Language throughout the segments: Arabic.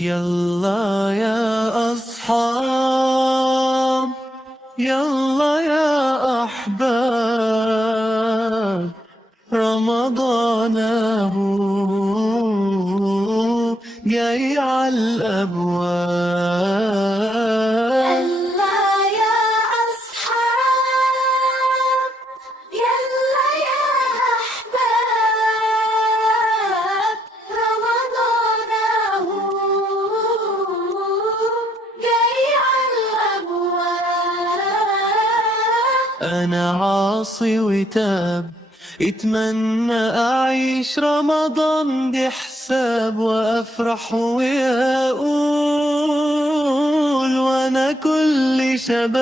يلا يا أصحاب، يلا يا أحباب، رمضان هو جاي عالأبواب. يلا يا أصحاب، يلا يا أحباب، رمضان هو جاي عالأبواب. أنا عاصي وتاب، اتمنى أعيش رمضان بحساب، وأفرح وأقول وأنا كل شباب.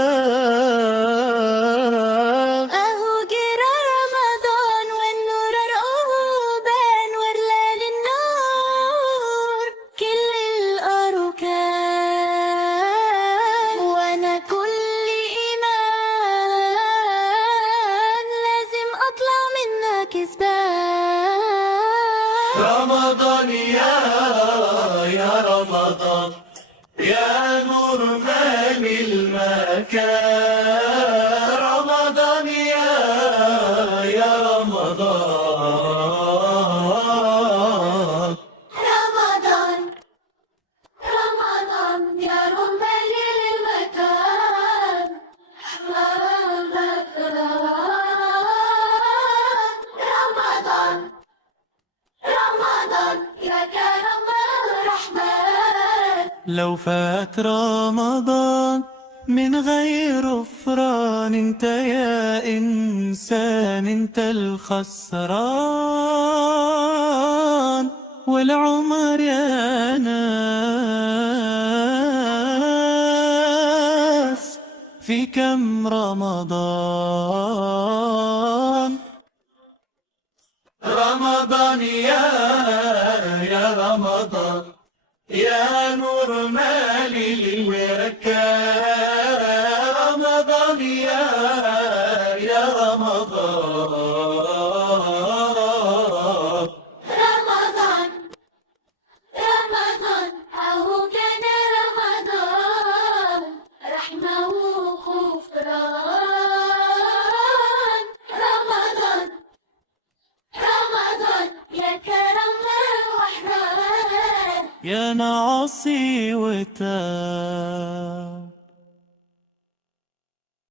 أهو جرى رمضان والنور رقوبان، ورلال النور كل الأركان، وأنا كل إيمان لازم أطلع منها كسبان. رمضان يا رمضان، يا نور مالي المكان. رمضان يا رمضان. رمضان رمضان يا رمال المكان. رمضان رمضان يا كرم الرحمن. لو فات رمضان من غير غفران، انت يا انسان انت الخسران. والعمر يا ناس في كم رمضان. رمضان يا رمضان، يا نور مالي المكان. رمضان يا رمضان. رمضان رمضان أهو كان رمضان، رحمة وغفران. رمضان يا كرم الرحمن. يا نعصي وتاب.